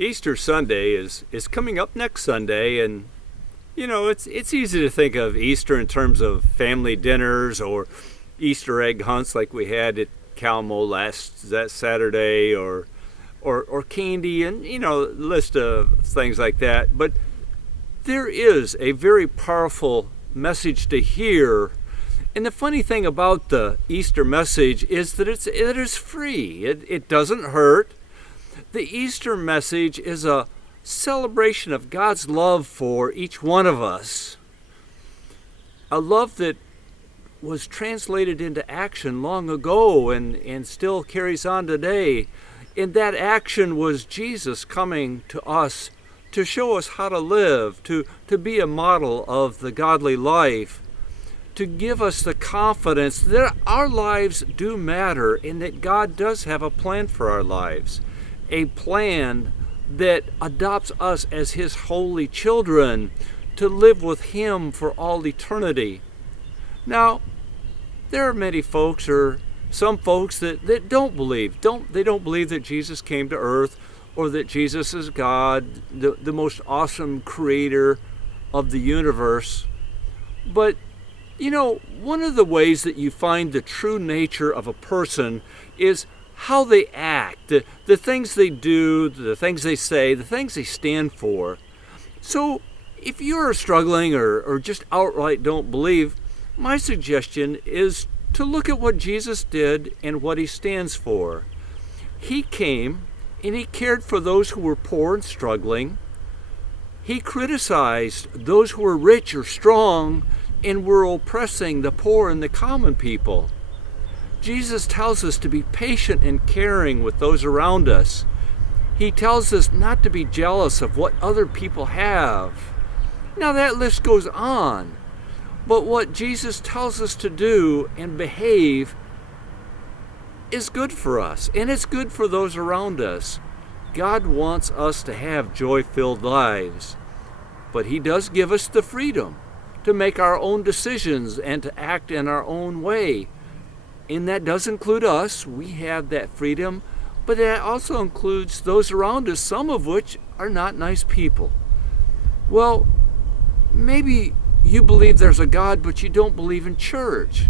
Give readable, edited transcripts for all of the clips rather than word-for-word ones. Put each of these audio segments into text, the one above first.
Easter Sunday is coming up next Sunday, and it's easy to think of Easter in terms of family dinners or Easter egg hunts like we had at Kalamo that Saturday, or candy, and list of things like that. But there is a very powerful message to hear. And the funny thing about the Easter message is that it is free. It doesn't hurt. The Easter message is a celebration of God's love for each one of us. A love that was translated into action long ago and still carries on today. And that action was Jesus coming to us to show us how to live, to be a model of the godly life, to give us the confidence that our lives do matter and that God does have a plan for our lives, a plan that adopts us as His holy children to live with Him for all eternity. Now, there are many folks, or some folks that don't believe. They don't believe that Jesus came to earth, or that Jesus is God, the most awesome creator of the universe. But one of the ways that you find the true nature of a person is how they act, the things they do, the things they say, the things they stand for. So if you're struggling or just outright don't believe, my suggestion is to look at what Jesus did and what He stands for. He came and He cared for those who were poor and struggling. He criticized those who were rich or strong and were oppressing the poor and the common people. Jesus tells us to be patient and caring with those around us. He tells us not to be jealous of what other people have. Now that list goes on, but what Jesus tells us to do and behave is good for us, and it's good for those around us. God wants us to have joy-filled lives, but He does give us the freedom to make our own decisions and to act in our own way. And that does include us. We have that freedom, but that also includes those around us, some of which are not nice people. Well, maybe you believe there's a God, but you don't believe in church.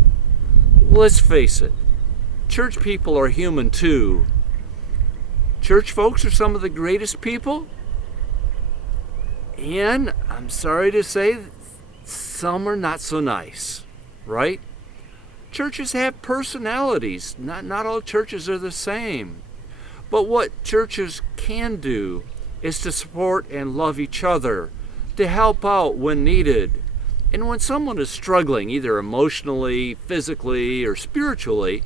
Let's face it, church people are human too. Church folks are some of the greatest people, and I'm sorry to say, some are not so nice, right? Churches have personalities. Not all churches are the same. But what churches can do is to support and love each other, to help out when needed. And when someone is struggling, either emotionally, physically, or spiritually,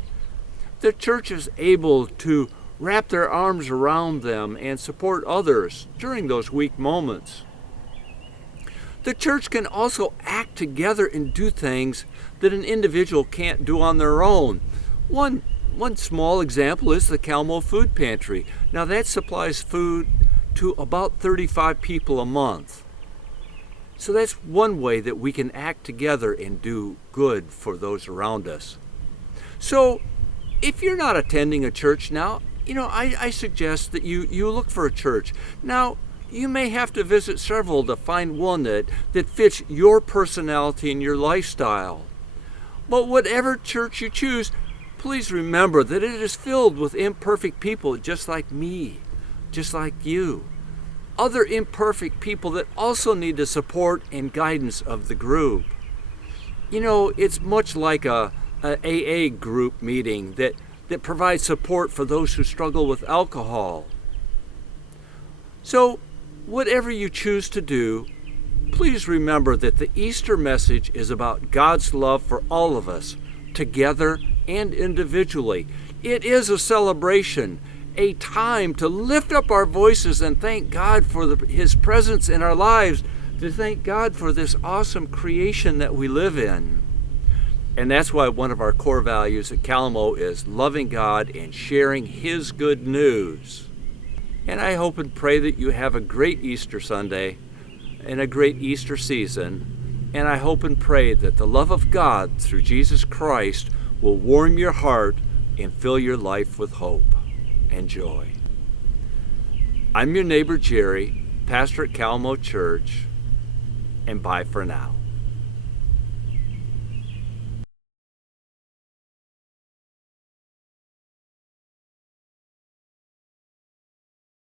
the church is able to wrap their arms around them and support others during those weak moments. The church can also act together and do things that an individual can't do on their own. One small example is the Kalamo Food Pantry. Now that supplies food to about 35 people a month. So that's one way that we can act together and do good for those around us. So if you're not attending a church now, I suggest that you look for a church. Now, you may have to visit several to find one that fits your personality and your lifestyle. But whatever church you choose, please remember that it is filled with imperfect people just like me, just like you. Other imperfect people that also need the support and guidance of the group. It's much like a AA group meeting that provides support for those who struggle with alcohol. So, whatever you choose to do, please remember that the Easter message is about God's love for all of us, together and individually. It is a celebration, a time to lift up our voices and thank God for His presence in our lives, to thank God for this awesome creation that we live in. And that's why one of our core values at Kalamo is loving God and sharing His good news. And I hope and pray that you have a great Easter Sunday and a great Easter season. And I hope and pray that the love of God through Jesus Christ will warm your heart and fill your life with hope and joy. I'm your neighbor Jerry, pastor at Kalamo Church, and bye for now.